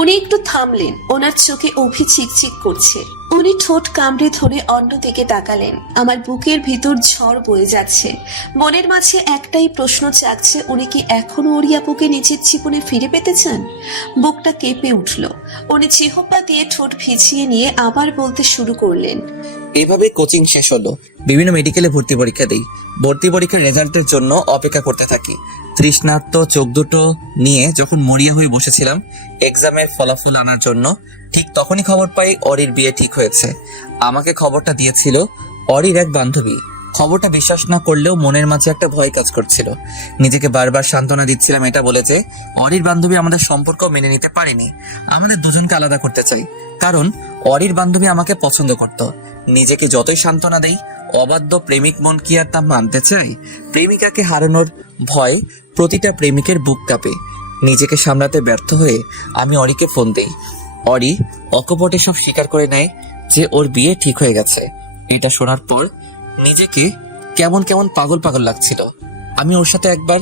উনি একটু থামলেন, ওনার চোখে অভি চিকচিক করছে। উনি ঠোঁট কামড়ে ধরে অন্যদিকে তাকালেন। আমার বুকের ভিতর ঝড় বয়ে যাচ্ছে। মনের মাঝে একটাই প্রশ্ন জাগছে, উনি কি এখনো ওরিয়াপুকে নিজের জীবনে ফিরে পেতে চান? বুকটা কেঁপে উঠল। উনি চেহপা দিয়ে ঠোঁট ভিজিয়ে নিয়ে আবার বলতে শুরু করলেন। এভাবে কোচিং শেষ হলো, বিভিন্ন মেডিকেলে ভর্তি পরীক্ষা দিই। ভর্তি পরীক্ষার রেজাল্টের জন্য অপেক্ষা করতে থাকি। তৃষ্ণার্ত চোখ দুটো নিয়ে যখন মরিয়া হয়ে বসেছিলাম এক্সামের ফলাফল আনার জন্য, ঠিক তখনই খবর পাই অরির বিয়ে ঠিক হয়েছে। আমাকে খবরটা দিয়েছিল অরির এক বান্ধবী। খবরটা বিশ্বাস না করলেও মনের মাঝে একটা ভয় কাজ করছিল। নিজেকে বারবার সান্ত্বনা দিচ্ছিলাম এটা বলে যে অরির বান্ধবী আমাদের সম্পর্ক মেনে নিতে পারেনি, আমাদের দুজনকে আলাদা করতে চাই। কারণ অরির বান্ধবী আমাকে পছন্দ করত। নিজেকে যতই সান্ত্বনা দেই, অবাধ্য প্রেমিক মন কি আর তা মানতে চাই? প্রেমিকাকে হারানোর ভয় প্রতিটা প্রেমিকের বুক কাঁপে। নিজেকে সামলাতে ব্যর্থ হয়ে আমি অরিকে ফোন দেই। অরি অকপটে সব স্বীকার করে নেয় যে ওর বিয়ে ঠিক হয়ে গেছে। এটা শোনার পর নিজেকে কেমন কেমন পাগল পাগল লাগছিল। আমি ওর সাথে একবার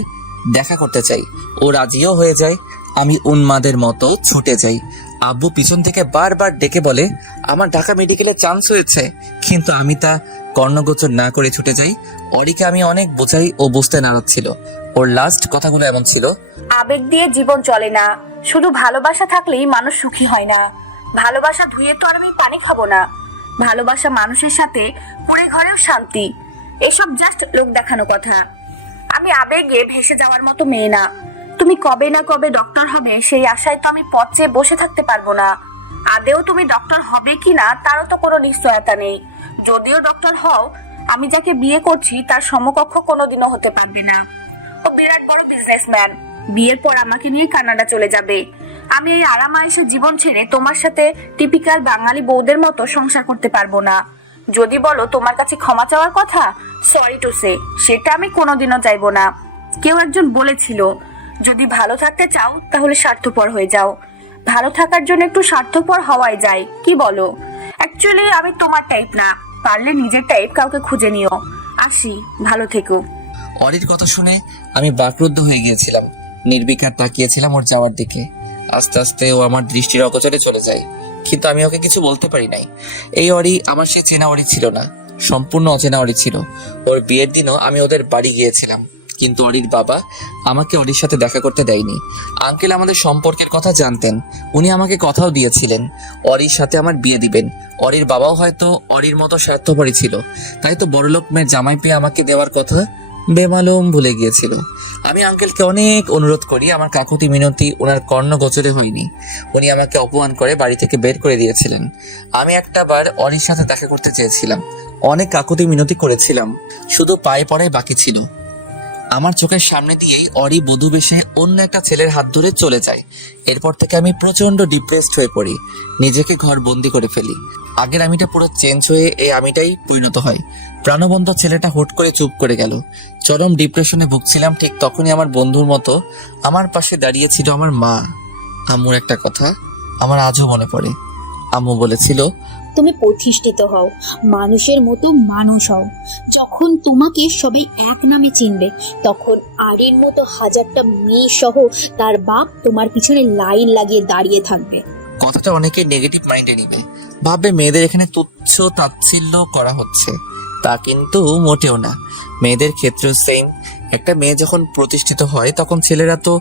দেখা করতে চাই। ও রাজিও হয়ে যায়। আমি উন্মাদের মতো ছুটে যাই। আব্বু পিছন থেকে বারবার ডেকে বলে আমার ঢাকা মেডিকেলে চান্স হয়েছে, কিন্তু আমি তা কর্ণগোচর না করে ছুটে যাই। অরিকে আমি অনেক বোঝাই, ও বুঝতে নারাজ ছিল। ওর লাস্ট কথাগুলো এমন ছিল, আবেগ দিয়ে জীবন চলে না, শুধু ভালোবাসা থাকলেই মানুষ সুখী হয় না। ভালোবাসা ধুয়ে তো আর আমি পানি খাবো না। ভালোবাসা মানুষের সাথে পুরে ঘরেও শান্তি। এসব জাস্ট লোক দেখানো কথা। আমি আবেগে ভেসে যাওয়ার মতো মেয়ে না। তুমি কবে না কবে ডক্টর হবে সেই আশায় তো আমি পথ চেয়ে বসে থাকতে পারবো না। আদেও তুমি ডক্টর হবে কিনা তারও তো কোনো নিশ্চয়তা নেই। যদিও ডক্টর হও, আমি যাকে বিয়ে করছি তার সমকক্ষ কোনোদিনও হতে পারবে না। ও বিরাট বড় বিজনেসম্যান। বিয়ের পর আমাকে নিয়ে কানাডা চলে যাবে। আমি এই আরামায়েশের জীবন ছেড়ে তোমার সাথে টিপিক্যাল বাঙালি বউদের মতো সংসার করতে পারবো না। যদি বলো তোমার কাছে ক্ষমা চাওয়ার কথা, সরি টু সে, সেটা আমি কোনোদিনও চাইবো না। কেউ একজন বলেছিল, যদি ভালো থাকতে চাও তাহলে স্বার্থপর হয়ে যাও। ভালো থাকার জন্য একটু স্বার্থপর হওয়াই যায়, কি বলো? অ্যাকচুয়ালি আমি তোমার টাইপ না। পারলে নিজের টাইপ কাউকে খুঁজে নিও। আসি, ভালো থেকো। অরির কথা শুনে আমি বাকরুদ্ধ হয়ে গিয়েছিলাম। নির্বিকার তাকিয়েছিলাম ওর যাওয়ার দিকে। আস্তে আস্তে ও আমার দৃষ্টির অগোচরে চলে যায়, কিন্তু আমি ওকে কিছু বলতে পারি নাই। এই অরি আমার সে চেনা অরি ছিল না, সম্পূর্ণ অচেনা অরি ছিল। ওর বিয়ের দিনও আমি ওদের বাড়ি গিয়েছিলাম, কিন্তু অরির বাবা আমাকে অরির সাথে দেখা করতে দেয়নি। আঙ্কেল আমাদের সম্পর্কের কথা জানতেন। উনি আমাকে কথাও দিয়েছিলেন অরির সাথে আমার বিয়ে দিবেন। অরির বাবাও হয়তো অরির মতো স্বার্থপরই ছিল, তাই তো বড়লোক মেয়ের জামাই পেয়ে আমাকে দেওয়ার কথা বেমালুম ভুলে গিয়েছিল। আমি আঙ্কেলকে অনেক অনুরোধ করি, আমার কাকুতি মিনতি ওনার কর্ণগোচরে হয়নি। উনি আমাকে অপমান করে বাড়ি থেকে বের করে দিয়েছিলেন। আমি একটাবার অরির সাথে দেখা করতে চেয়েছিলাম, অনেক কাকুতি মিনতি করেছিলাম, শুধু পায়ে পড়াই বাকি ছিল। আমার চোখের সামনে দিয়েই অরি বধূ বেশে অন্য একটা ছেলের হাত ধরে চলে যায়। এরপর থেকে আমি প্রচন্ড ডিপ্রেসড হয়ে পড়ি, নিজেকে ঘর বন্দি করে ফেলি। আগের আমিটা পুরো চেঞ্জ হয়ে এই আমিটাই পরিণত হয়। প্রাণবন্ত ছেলেটা হুট করে চুপ করে গেল। চরম ডিপ্রেশনে ভুগছিলাম, ঠিক তখনই আমার বন্ধুর মতো আমার পাশে দাঁড়িয়েছিল আমার মা। আম্মুর একটা কথা আমার আজও মনে পড়ে। আম্মু বলেছিল, তুমি প্রতিষ্ঠিত হও, মানুষের মতো মানুষ হও। যখন তোমাকে সবাই এক নামে চিনবে, তখন আরির মতো হাজারটা মেয়ে সহ তার বাপ তোমার পিছনে লাইন লাগিয়ে দাঁড়িয়ে থাকবে। কথাটা অনেকে নেগেটিভ মাইন্ডে নিবে, ভাববে মেয়েদের এখানে তুচ্ছ তাচ্ছিল্য করা হচ্ছে। তা কিন্তু মোটেও না। মেয়েদের ক্ষেত্রেও সেম। একটা মেয়ে যখন প্রতিষ্ঠিত হয় তখন ছেলেরা তো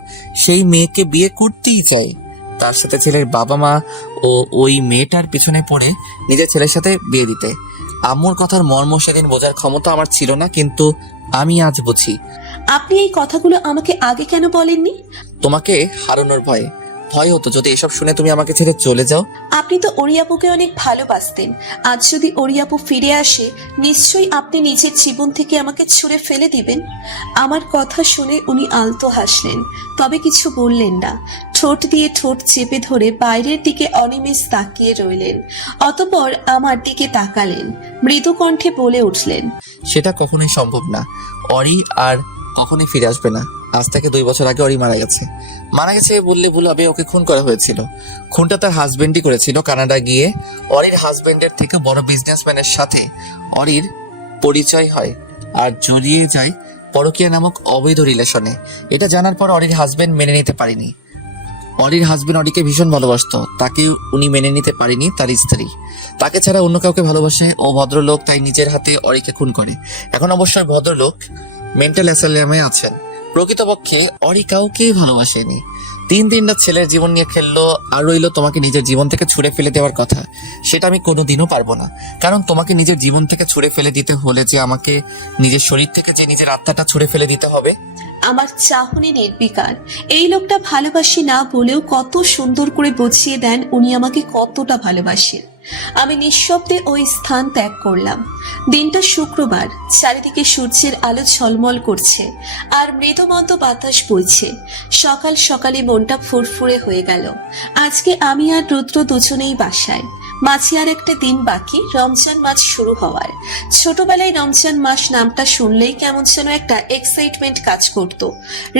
সেই মেয়েকে বিয়ে করতেই চায়। তার সাথে ছেলের বাবা মা ও ওই মেয়েটার পিছনে পড়ে নিজের ছেলের সাথে বিয়ে দিতে। আম্মুর কথার মর্ম সেদিন বোঝার ক্ষমতা আমার ছিল না, কিন্তু আমি আজ বুঝি। আপনি এই কথাগুলো আমাকে আগে কেন বলেননি? তোমাকে হারানোর ভয়ে। ভয় হতো যদি এসব শুনে তুমি আমাকে ছেড়ে চলে যাও। আপনি তো ওরিয়াপুকে অনেক ভালোবাসতেন। আজ যদি ওরিয়াপু ফিরে আসে, নিশ্চয়ই আপনি নিজের জীবন থেকে আমাকে ছুঁড়ে ফেলে দিবেন। আমার কথা শুনে উনি আলতো হাসলেন, তবে কিছু বললেন না। ঠোঁট দিয়ে ঠোঁট চেপে ধরে বাইরের দিকে অনিমেষ তাকিয়ে রইলেন। অতঃপর আমার দিকে তাকালেন, মৃদু কণ্ঠে বলে উঠলেন, সেটা কখনোই সম্ভব না। অরি আর কখনোই ফিরে আসবে না। আজ থেকে 2 বছর আগে অরি মারা গেছে। মারা গেছে বললে ভুল হবে, ওকে খুন করা হয়েছিল। খুনটা তার হাজবেন্ডই করেছিল। কানাডা গিয়ে অরির হাজবেন্ডের থেকে বড় বিজনেসম্যানের সাথে অরির পরিচয় হয় আর জড়িয়ে যায় পরকীয়া নামক অবৈধ রিলেশনে। এটা জানার পর অরির হাজবেন্ড মেনে নিতে পারেনি। অরির হাজবেন্ড অরিকে ভীষণ ভালোবাসতো, তাকে উনি মেনে নিতে পারেনি তার স্ত্রী তাকে ছাড়া অন্য কাউকে ভালোবাসে। ও ভদ্রলোক, তাই নিজের হাতে অরিকে খুন করে। এখন অবশ্যই ভদ্রলোক মেন্টাল অ্যাসাইলামে আছেন। প্রকৃতপক্ষে অরি কাউকেই ভালোবাসেনি। 3 রাত ছেলের জীবন নিয়ে খেললো, আর রইলো তোমাকে নিজের জীবন থেকে ছুঁড়ে ফেলে দেওয়ার কথা। সেটা আমি কোনোদিনও পারবো না, কারণ তোমাকে নিজের জীবন থেকে ছুঁড়ে ফেলে দিতে হলে যে আমাকে নিজের শরীর থেকে যে নিজের আত্মাটা ছুঁড়ে ফেলে দিতে হবে। আমার চাহনি নির্বিকার। এই লোকটা ভালোবাসি না বলেও কত সুন্দর করে বুঝিয়ে দেন উনি আমাকে কতটা ভালোবাসেন। আমি নিঃশব্দে ওই স্থান ত্যাগ করলাম। দিনটা শুক্রবার, চারিদিকে সূর্যের আলো ঝলমল করছে আর মৃদুমন্দ বাতাস বইছে। সকাল সকালে মনটা ফুরফুরে হয়ে গেল। আজকে আমি আর রুদ্র দুজনেই বাসায়। মাঝে আর একটা দিন বাকি, রমজান মাস শুরু হওয়ার। ছোটবেলায় রমজান মাস নামটা শুনলেই কেমন যেন একটা এক্সাইটমেন্ট কাজ করত।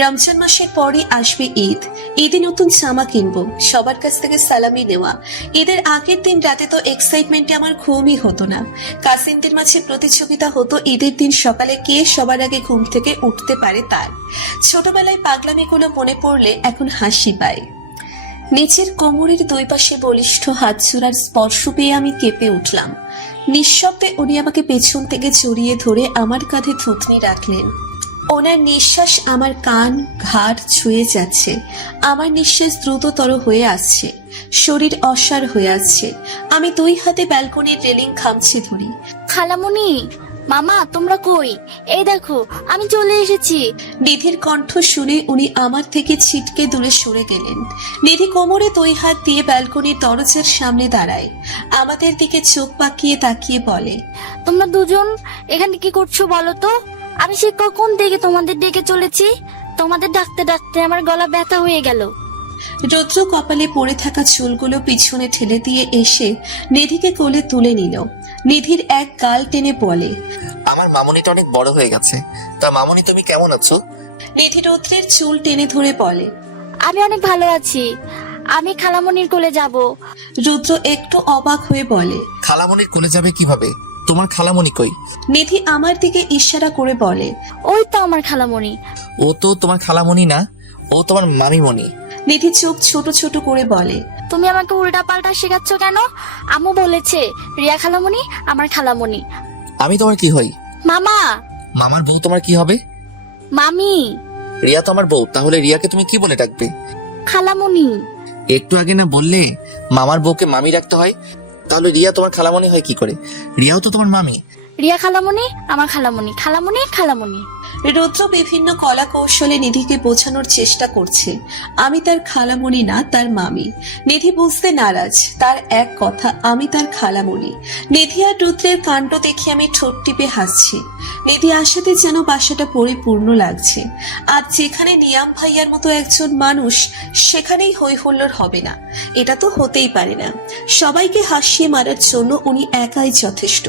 রমজান মাসের পরই আসবে ঈদ। ঈদে নতুন জামা কিনবো, সবার কাছ থেকে সালামি নেওয়া। ঈদের আগের দিন রাতে তো এক্সাইটমেন্টে আমার ঘুমই হতো না। কাজিনদের মাঝে প্রতিযোগিতা হতো ঈদের দিন সকালে কে সবার আগে ঘুম থেকে উঠতে পারে তার। ছোটবেলায় পাগলামিগুলো মনে পড়লে এখন হাসি পায়। নিচের কোমরের দুই পাশে বলিষ্ঠ হাতজোড়ার স্পর্শ পেয়ে আমি কেঁপে উঠলাম। নিঃশব্দে উনি আমাকে পেছন থেকে জড়িয়ে ধরে আমার কাঁধে থুতনি রাখলেন। ওনার নিঃশ্বাস আমার কান ঘাড় ছুঁয়ে যাচ্ছে। আমার নিঃশ্বাস দ্রুততর হয়ে আসছে, শরীর অসাড় হয়ে আসছে। আমি 2 হাতে ব্যালকনির রেলিং খামছে ধরি। খালামুনি, মামা তোমরা কই? এই দেখো আমি চলে এসেছি। নিধির কণ্ঠ শুনে উনি আমার থেকে ছিটকে দূরে সরে গেলেন। নিধি কোমরে 2 হাত দিয়ে ব্যালকনির দরজার সামনে দাঁড়ায়। আমাদের দিকে চোখ পাকিয়ে তাকিয়ে বলে, তোমরা দুজন এখানে কি করছো বলো তো? আমি সে কখন থেকে তোমাদের ডেকে চলেছি। তোমাদের ডাকতে ডাকতে আমার গলা ব্যথা হয়ে গেল। রৌদ্র কপালে পড়ে থাকা চুলগুলো পিছনে ঠেলে দিয়ে এসে নিধিকে কোলে তুলে নিল। নিধির এক গাল টেনে বলে, আমার মামুনিটা অনেক বড় হয়ে গেছে। তা মামুনি, তুমি কেমন আছো? নিধি রৌদ্রের চুল টেনে ধরে বলে, আমি অনেক ভালো আছি। আমি খালামুনির কোলে যাব। রুদ্র একটু অবাক হয়ে বলে, খালামনির কোলে যাবে কিভাবে? তোমার খালামনি কই? নিধি আমার দিকে ইশারা করে বলে, ওই তো আমার খালামুনি। ও তো তোমার খালামনি না, ও তোমার মামিমণি। নিধি চোখ ছোট ছোট করে বলে, তুমি আমাকে উল্টা পাল্টা শেখাচ্ছ কেন? আম্মু বলেছে রিয়া খালামুনি আমার খালামুনি। আমি তোমার কি হই? মামা। মামার বউ তোমার কি হবে? মামি। রিয়া তো আমার বউ, তাহলে রিয়াকে তুমি কি বলে ডাকবে? খালামুনি। একটু আগে না বললে মামার বউকে মামি রাখতে হয়? তাহলে রিয়া তোমার খালামনি হয় কি করে? রিয়াও তো তোমার মামি। রিয়া খালামুনি আমার খালামুনি, খালামুনি খালামুনি। রুদ্র বিভিন্ন কলা কৌশলে নিধিকে বোঝানোর চেষ্টা করছে আমি তার খালামণি না, তার মামি। নিধি বুঝতে নারাজ, তার এক কথা আমি তার খালামণি। নিধি আর রুদ্রের কাণ্ড দেখে আমি ঠোঁট টিপে হাসছি। নিধি আসাতে যেন বাসাটা পরিপূর্ণ লাগছে। আর যেখানে নিয়াম ভাইয়ার মতো একজন মানুষ, সেখানেই হই হুল্লোড় হবে না, এটা তো হতেই পারে না। সবাইকে হাসিয়ে মারার জন্য উনি একাই যথেষ্ট।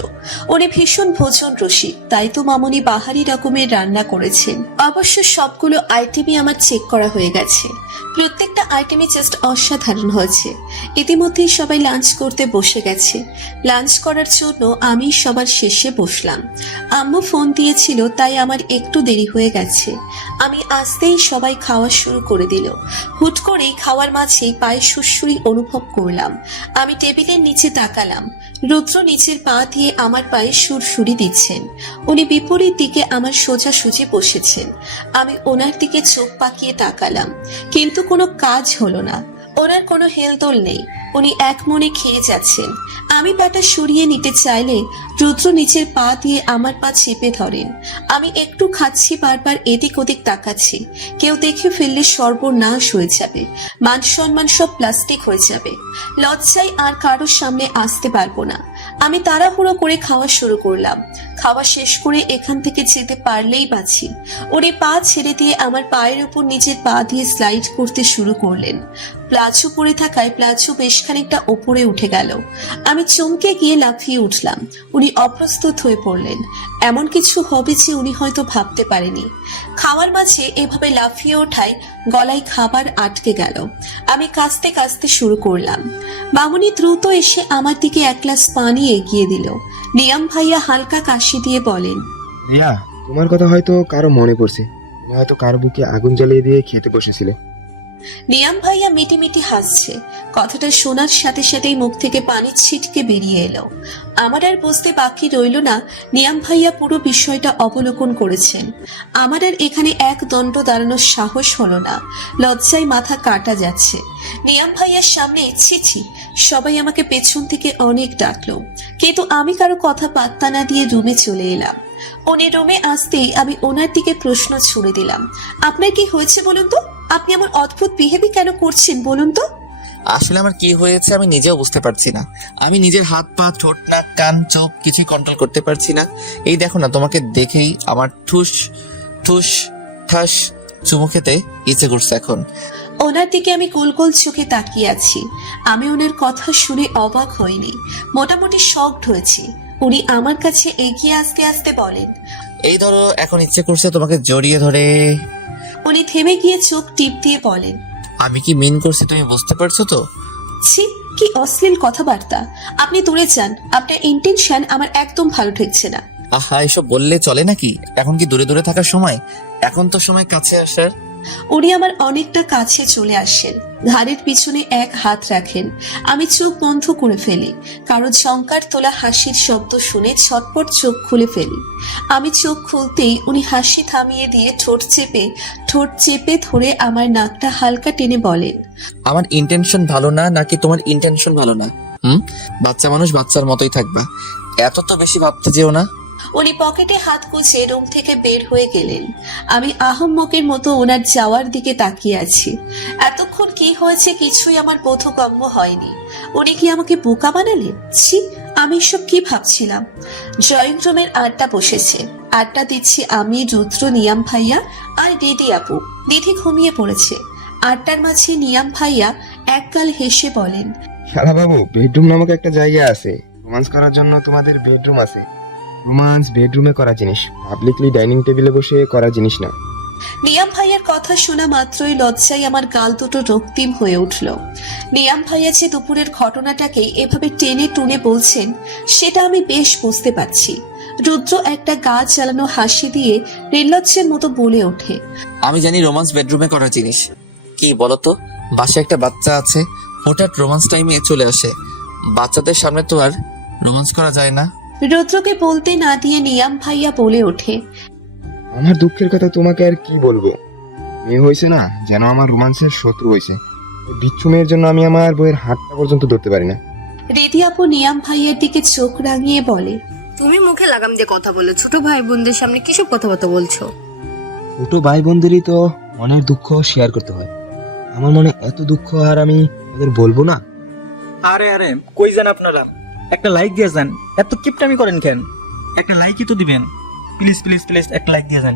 উনি ভীষণ ভোজন রসিক, তাই তো মামুনি বাহারি রকমের রান্না করেছেন। অবশ্য সবগুলো আইটেমই আমার চেক করা হয়ে গেছে। প্রত্যেকটা আইটেমই জাস্ট অসাধারণ হয়েছে। ইতিমধ্যেই সবাই লাঞ্চ করতে বসে গেছে। লাঞ্চ করার জন্য আমি সবার শেষে বসলাম। আম্মু ফোন দিয়েছিল, তাই আমার একটু দেরি হয়ে গেছে। আমি আসতেই সবাই খাওয়া শুরু করে দিল। হুট করেই খাওয়ার মাঝেই পায়ে সুড়সুড়ি অনুভব করলাম। আমি টেবিলের নিচে তাকালাম। রুদ্র নিচের পা দিয়ে আমার পায়ে সুড়সুড়ি দিচ্ছেন। উনি বিপরীত দিকে আমার সোজাসুজি বসেছেন। আমি ওনার দিকে চোখ পাকিয়ে তাকালাম, কিন্তু কোনো কাজ হলো না। ওনার কোনো হেলদোল নেই, উনি এক মনে খেয়ে যাচ্ছেন। আমি পাটা সরিয়ে নিতে চাইলে রুদ্র নিচের পা দিয়ে আমার পা চেপে ধরেন। আমি একটু খাচ্ছি, বারবার এদিক ওদিক তাকাচ্ছি। কেউ দেখে ফেললে সর্বনাশ হয়ে যাবে, মান সম্মান সব প্লাস্টিক হয়ে যাবে। লজ্জায় আর কারোর সামনে আসতে পারবো না। আমি তাড়াহুড়ো করে খাওয়া শুরু করলাম। খাওয়া শেষ করে এখান থেকে যেতে পারলেই বাঁচি। উনি পা ছেড়ে দিয়ে আমার পায়ের উপর নিজের পা দিয়ে স্লাইড করতে শুরু করলেন। প্লাজো পরে থাকায় প্লাজো বেশ খানিকটা ওপরে উঠে গেল। আমি চমকে গিয়ে লাফিয়ে উঠলাম। উনি অপ্রস্তুত হয়ে পড়লেন। এমন কিছু হবে যে উনি হয়তো ভাবতে পারেনি। খাওয়ার মাঝে এভাবে লাফিয়ে ওঠায় গলায় খাবার আটকে গেল। আমি কাঁচতে কাঁচতে শুরু করলাম। মামুনি দ্রুত এসে আমার দিকে 1 গ্লাস পানি এগিয়ে দিল। নিয়াম ভাইয়া হালকা কাশি দিয়ে বলেন, রিয়া, তোমার কথা হয়তো কারো মনে পড়ছে। তুমি হয়তো কারো বুকে আগুন জ্বালিয়ে দিয়ে খেতে বসেছিলে। নিয়াম ভাইয়া মিটিমিটি হাসছে। কথাটা শোনার সাথে সাথেই মুখ থেকে পানি ছিটকে বেরিয়ে এলো। আমার আর বুঝতে বাকি রইল না নিয়াম ভাইয়া পুরো বিষয়টা অবলোকন করেছেন। আমার আর এখানে এক দণ্ড দাঁড়ানোর সাহস হলো না, লজ্জায় মাথা কাটা যাচ্ছে। নিয়াম ভাইয়ার সামনে ছিছি, সবাই আমাকে পেছন থেকে অনেক ডাকলো, কিন্তু আমি কারো কথা পাত্তা না দিয়ে রুমে চলে এলাম। উনি রুমে আসতেই আমি ওনার দিকে প্রশ্ন ছুড়ে দিলাম, আপনার কি হয়েছে বলুন তো? আপনি এমন অদ্ভুত বিহেভি কেন করছেন বলুন তো? আসলে আমার কি হয়েছে আমি নিজেও বুঝতে পারছি না। আমি নিজের হাত পা, ঠোঁট, নাক, কান, চোখ কিছুই কন্ট্রোল করতে পারছি না। এই দেখো না, তোমাকে দেখেই আমার ঠুস ঠুস ঠাস চুমু খেতে ইচ্ছে করছে এখন। ওনার দিকে আমি গোল গোল চোখে তাকিয়ে আছি। আমি ওনার কথা শুনে অবাক হইনি, মোটামুটি শকড হয়েছি। উনি আমার কাছে এগিয়ে আসতে আসতে বলেন, এই ধরো, এখন ইচ্ছে করছে তোমাকে জড়িয়ে ধরে। উনি থেমে গিয়ে চোখ টিপ দিয়ে বলেন, আমি কি মিন করছি তুমি বুঝতে পারছো তো? ছি, কি অশ্লীল কথাবার্তা। আপনি দূরে যান, আপনার ইন্টেনশন আমার একদম ভালো ঠেকছে না। আহা, এসব বললে চলে নাকি? এখন কি দূরে দূরে থাকার সময়? এখন তো সময় কাছে আসার। উনি আমার অনেকটা কাছে চলে আসেন, ঘাড়ের পিছনে এক হাত রাখেন। আমি চোখ বন্ধ করে ফেলি, কারো ঝংকার তোলা হাসির শব্দ শুনে ছটপট চোখ খুলে ফেলি। আমি চোখ খুলতেই উনি হাসি থামিয়ে দিয়ে ঠোঁট চেপে ধরে আমার নাকটা হালকা টেনে বলেন, আমার ইন্টেনশন ভালো না নাকি তোমার ইন্টেনশন ভালো না? বাচ্চা মানুষ বাচ্চার মতোই থাকবা, এত তো বেশি ভাবতে যেও না। উনি পকেটে হাত গুজে রুম থেকে বের হয়ে গেলেন। আমি আহম্মকের মতো ওনার যাওয়ার দিকে তাকিয়ে আছি। এতক্ষণ কি হয়েছে কিছুই আমার বোধগম্য হয়নি। উনি কি আমাকে বোকা বানালেন? ছি, আমি এসব কি ভাবছিলাম? ড্রয়িং রুমের আড্ডা বসেছে। আড্ডা দিচ্ছি আমি, রুদ্র, নিয়াম ভাইয়া আর দিদি আপু। দিদি ঘুমিয়ে পড়েছে। আড্ডার মাঝে নিয়াম ভাইয়া একগাল হেসে বলেন, শালা বাবু, বেডরুম নামক একটা জায়গা আছে, রোমান্স করার জন্য তোমাদের বেডরুম আছে। রোমান্স বেডরুমে করা জিনিস, পাবলিকলি ডাইনিং টেবিলে বসে করা জিনিস না। নিয়াম ভাইয়ার কথা শোনা মাত্রই লজ্জায় আমার গাল দুটো রক্তিম হয়ে উঠল। নিয়াম ভাইয়া যে দুপুরের ঘটনাটাকে এভাবে টেনে টুনে বলছেন সেটা আমি বেশ বুঝতে পারছি। রুদ্র একটা গা চালানো হাসি দিয়ে নির্লজ্জের মতো বলে ওঠে, আমি জানি রোমান্স বেডরুমে করার জিনিস। কি বলতো, বাসায় একটা বাচ্চা আছে, হঠাৎ রোমান্স টাইমে চলে আসে। বাচ্চাদের সামনে তো আর রোমান্স করা যায় না। রুদ্রকে বলতে না দিয়ে নিয়াম ভাইয়া বলে ওঠে, আমার দুঃখের কথা তোমাকে আর কি বলবো। মেয়ে হয়েছে না, যেন আমার রোমান্সের শত্রু হয়েছে। ওই বিচ্ছু মেয়ের জন্য আমি আমার বইয়ের হাতটা পর্যন্ত ধরতে পারি না। রিদি আপু নিয়াম ভাইয়ের দিকে চোখ রাঙিয়ে বলে, তুমি মুখে লাগাম দিয়ে কথা বলে ছোট ভাই বোনদের সামনে কিসব কথাবার্তা বলছো? ছোট ভাই বোনদেরই তো মনের দুঃখ শেয়ার করতে হয়। আমার মনে এত দুঃখ আর আমি ওদের বলবো না? আরে আরে, কই যান আপনারা? একটা লাইক দিয়ে যান, এত কিপটামি করেন কেন? একটা লাইকই তো দিবেন, প্লিজ প্লিজ প্লিজ একটা লাইক দিয়ে যান।